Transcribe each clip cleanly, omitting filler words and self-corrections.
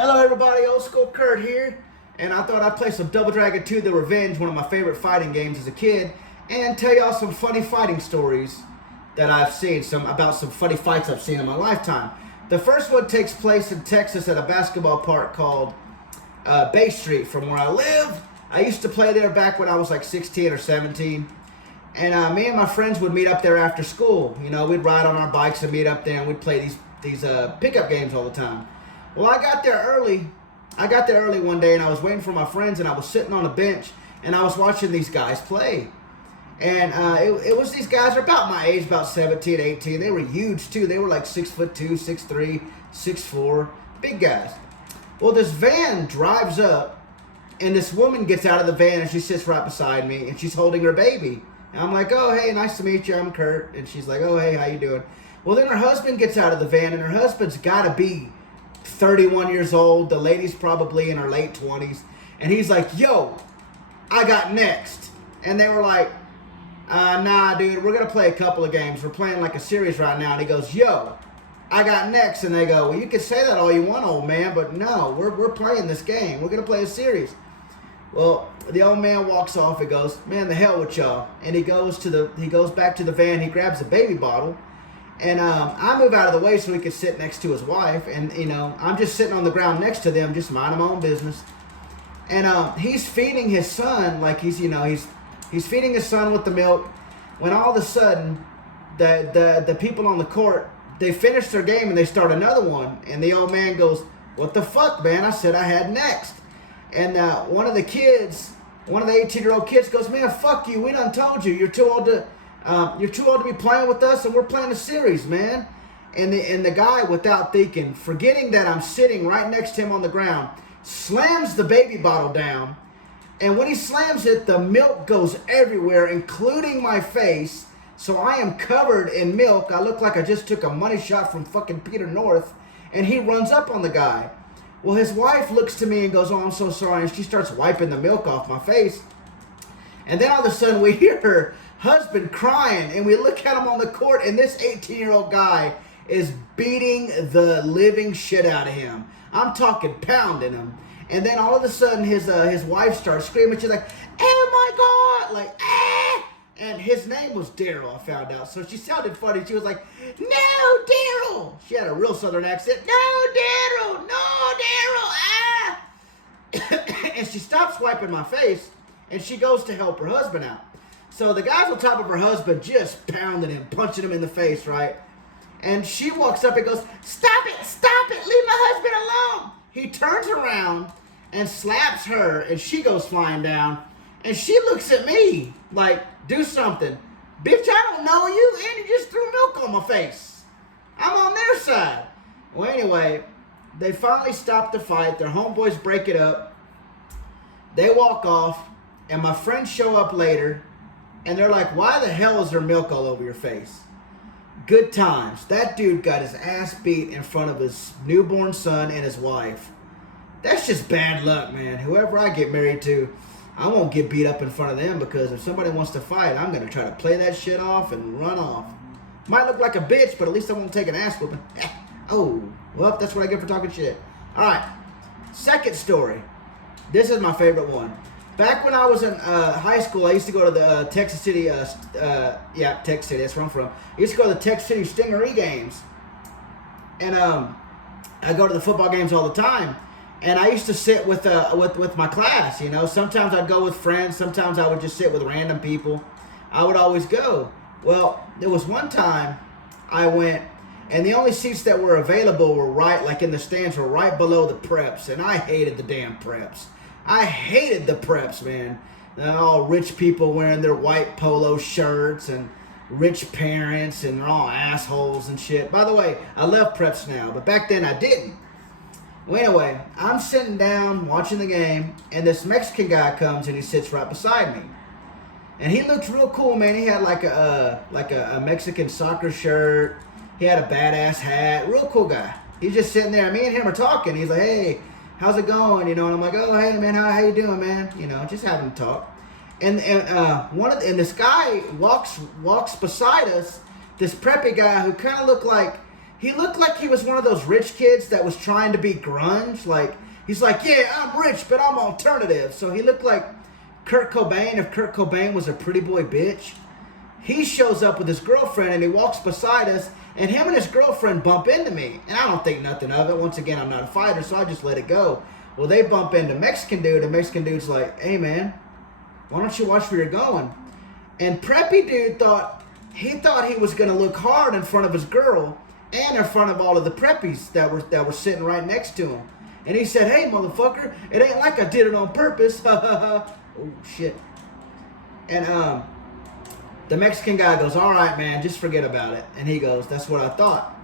Hello everybody, Oldschoolcurt here, and I thought I'd play some Double Dragon 2 The Revenge, one of my favorite fighting games as a kid, and tell y'all some funny fighting stories that I've seen, about some funny fights I've seen in my lifetime. The first one takes place in Texas at a basketball park called Bay Street from where I live. I used to play there back when I was like 16 or 17, and me and my friends would meet up there after school. You know, we'd ride on our bikes and meet up there, and we'd play these pickup games all the time. Well, I got there early. One day, and I was waiting for my friends, and I was sitting on a bench, and I was watching these guys play. And it was these guys are about my age, about 17, 18. They were huge, too. They were like 6'2", 6'3", 6'4", big guys. Well, this van drives up, and this woman gets out of the van, and she sits right beside me, and she's holding her baby. And I'm like, oh, hey, nice to meet you. I'm Kurt. And she's like, oh, hey, how you doing? Well, then her husband gets out of the van, and her husband's got to be 31 years old. The lady's probably in her late 20s. And he's like, yo, I got next. And they were like, nah, dude, we're going to play a couple of games. We're playing like a series right now. And he goes, yo, I got next. And they go, well, you can say that all you want, old man, but no, we're playing this game. We're going to play a series. Well, the old man walks off and goes, man, the hell with y'all. And he goes back to the van. He grabs a baby bottle. And I move out of the way so he could sit next to his wife. And, you know, I'm just sitting on the ground next to them, just minding my own business. And he's feeding his son, like he's feeding his son with the milk. When all of a sudden, the people on the court, they finish their game and they start another one. And the old man goes, what the fuck, man? I said I had next. And one of the 18-year-old kids goes, man, fuck you. We done told you. You're too old to be playing with us, and we're playing a series, man. And the guy, without thinking, forgetting that I'm sitting right next to him on the ground, slams the baby bottle down. And when he slams it, the milk goes everywhere, including my face. So I am covered in milk. I look like I just took a money shot from fucking Peter North. And he runs up on the guy. Well, his wife looks to me and goes, oh, I'm so sorry. And she starts wiping the milk off my face. And then all of a sudden we hear her husband crying, and we look at him on the court, and this 18-year-old guy is beating the living shit out of him. I'm talking pounding him. And then all of a sudden his wife starts screaming. She's like, oh my God, like, ah! And his name was Daryl, I found out. So she sounded funny. She was like, no, Daryl. She had a real southern accent. No, Daryl, ah! And she stops wiping my face, and she goes to help her husband out. So the guy's on top of her husband, just pounding him, punching him in the face, right? And she walks up and goes, stop it, leave my husband alone. He turns around and slaps her, and she goes flying down. And she looks at me like, do something. Bitch, I don't know you, and you just threw milk on my face. I'm on their side. Well, anyway, they finally stop the fight. Their homeboys break it up. They walk off, and my friends show up later. And they're like, why the hell is there milk all over your face? Good times. That dude got his ass beat in front of his newborn son and his wife. That's just bad luck, man. Whoever I get married to, I won't get beat up in front of them, because if somebody wants to fight, I'm going to try to play that shit off and run off. Might look like a bitch, but at least I won't take an ass whooping. Oh, well, that's what I get for talking shit. All right, second story. This is my favorite one. Back when I was in high school, I used to go to the Texas City, Texas City, that's where I'm from. I used to go to the Texas City Stingery games. And I go to the football games all the time. And I used to sit with my class, you know. Sometimes I'd go with friends. Sometimes I would just sit with random people. I would always go. Well, there was one time I went, and the only seats that were available were right, like in the stands, were right below the preps. And I hated the damn preps. I hated the preps, man. All rich people wearing their white polo shirts, and rich parents, and they're all assholes and shit. By the way, I love preps now, but back then I didn't. Well, anyway, I'm sitting down watching the game, and this Mexican guy comes and he sits right beside me. And he looked real cool, man. He had like a Mexican soccer shirt. He had a badass hat. Real cool guy. He's just sitting there. Me and him are talking. He's like, hey, how's it going? You know, and I'm like, oh, hey, man, how you doing, man? You know, just having a talk. And this guy walks beside us, this preppy guy who kind of looked like he looked like he was one of those rich kids that was trying to be grunge. Like, he's like, yeah, I'm rich, but I'm alternative. So he looked like Kurt Cobain if Kurt Cobain was a pretty boy bitch. He shows up with his girlfriend and he walks beside us, and him and his girlfriend bump into me. And I don't think nothing of it. Once again, I'm not a fighter, so I just let it go. Well, they bump into Mexican dude, and Mexican dude's like, hey man, why don't you watch where you're going? And preppy dude thought he was gonna look hard in front of his girl and in front of all of the preppies that were sitting right next to him. And he said, hey motherfucker, it ain't like I did it on purpose. Oh shit. And the Mexican guy goes, all right, man, just forget about it. And he goes, that's what I thought.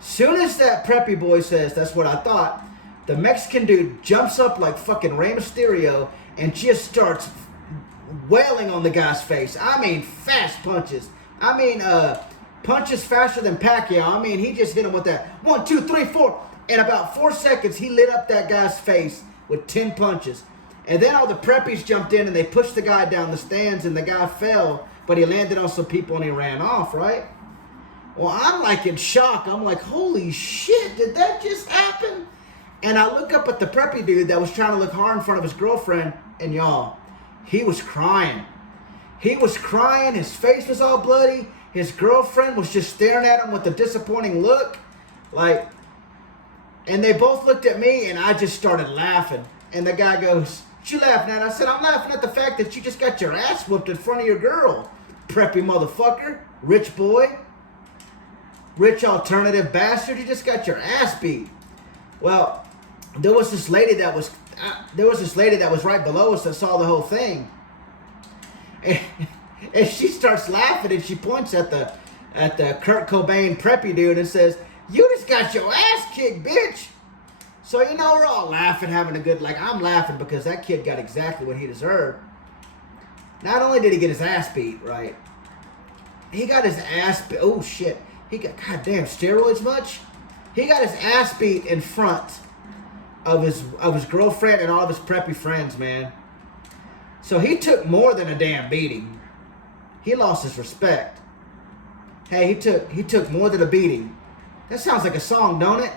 Soon as that preppy boy says, that's what I thought, the Mexican dude jumps up like fucking Rey Mysterio and just starts wailing on the guy's face. I mean, fast punches. I mean, punches faster than Pacquiao. I mean, he just hit him with that 1, 2, 3, 4. In about 4 seconds, he lit up that guy's face with 10 punches. And then all the preppies jumped in and they pushed the guy down the stands, and the guy fell, but he landed on some people and he ran off, right? Well, I'm like in shock. I'm like, holy shit, did that just happen? And I look up at the preppy dude that was trying to look hard in front of his girlfriend, and y'all, he was crying. He was crying. His face was all bloody. His girlfriend was just staring at him with a disappointing look. Like, and they both looked at me, and I just started laughing. And the guy goes, what you laughing at? I said, I'm laughing at the fact that you just got your ass whooped in front of your girl. Preppy motherfucker. Rich boy. Rich alternative bastard. You just got your ass beat. Well, there was this lady that was right below us that saw the whole thing. And she starts laughing, and she points at the Kurt Cobain preppy dude and says, you just got your ass kicked, bitch. So, you know, we're all laughing, having a good, like, I'm laughing because that kid got exactly what he deserved. Not only did he get his ass beat, right? He got his ass beat. Oh, shit. He got, goddamn, steroids much? He got his ass beat in front of his girlfriend and all of his preppy friends, man. So he took more than a damn beating. He lost his respect. Hey, he took more than a beating. That sounds like a song, don't it?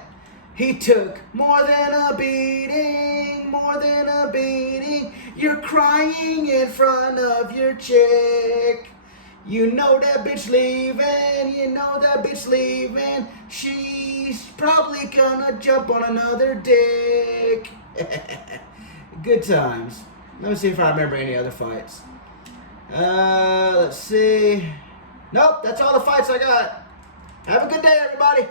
He took more than a beating, more than a beating. You're crying in front of your chick. You know that bitch leaving, you know that bitch leaving. She's probably gonna jump on another dick. Good times. Let me see if I remember any other fights. Let's see. Nope, that's all the fights I got. Have a good day, everybody.